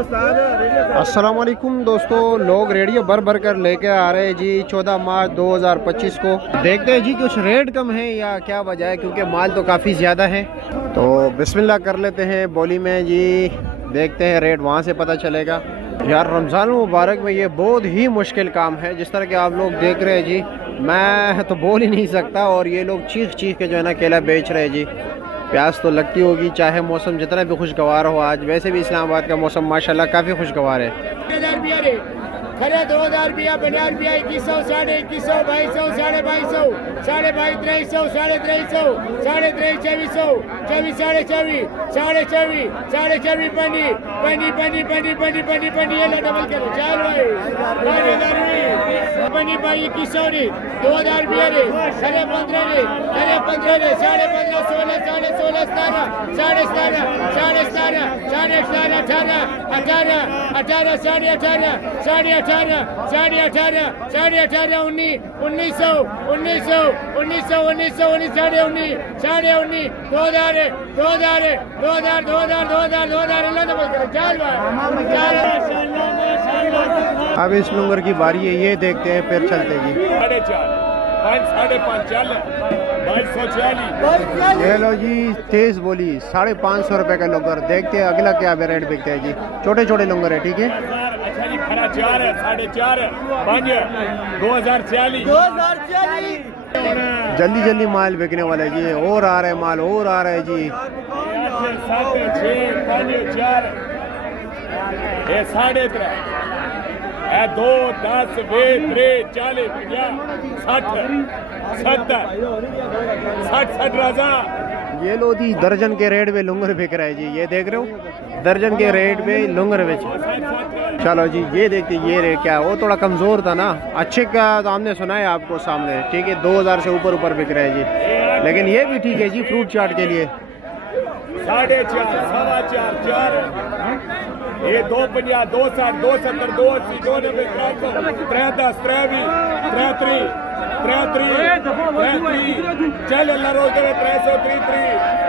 अस्सलाम वालेकुम दोस्तों, लोग रेडियो भर भर कर लेके आ रहे हैं जी 14 मार्च 2025 को। देखते हैं जी कुछ रेट कम है या क्या वजह है, क्योंकि माल तो काफ़ी ज़्यादा है। तो बिस्मिल्लाह कर लेते हैं बोली में जी, देखते हैं रेट वहाँ से पता चलेगा। यार रमज़ान मुबारक में ये बहुत ही मुश्किल काम है, जिस तरह के आप लोग देख रहे हैं जी, मैं तो बोल ही नहीं सकता। और ये लोग चीख चीख के जो है ना केला बेच रहे हैं जी। प्यास तो लगती होगी चाहे मौसम जितना भी खुशगवार हो। आज वैसे भी इस्लामाबाद का मौसम माशाल्लाह काफ़ी खुशगवार है। खरे 2000 रुपया, 50 रुपया, 2100, 2150, 2200, 2250, 2200, 2300, 2300, 2400, 2400, 2400, पन्नी ये लो डबल करो, चल भाई पन्नी भाई 2100 रे, 2000 रुपया रे, खरे 15 रे, 15 रे, 15.5, 16, 17, 17, 17, 17, 17, 18, 18, 18, अब इस लंगर की बारी है, ये देखते हैं फिर चलते जी। 5.5 ये लो जी तेज बोली 550 रुपए का लंगर। देखते हैं अगला क्या रेट बिकता है जी। छोटे छोटे लंगर है, ठीक है। अच्छा जी, खरा 4 है, 4.5 5 2040 जल्दी जल्दी माल बिकने वाला है जी। और आ रहा है माल, और आ रहा है जी। 7 6 5 4 ये 3.5 है, 2 10 20 30 40 50 60 70 60 60 ये लो जी दर्जन के रेट पे लुंगर बिक रहा है जी। ये देख रहे हो दर्जन के रेट पे लुंगर बेच। चलो जी ये देखते ये रेट क्या है। वो थोड़ा कमज़ोर था ना, अच्छे का तो हमने सुना है आपको सामने, ठीक है। 2000 से ऊपर बिक रहा है जी, लेकिन ये भी ठीक है जी फ्रूट चाट के लिए। 4.5 4 4 ये 2.50 2.60 2.70 2.80 2.90 310 320 330 चल अल्लाह रोज 333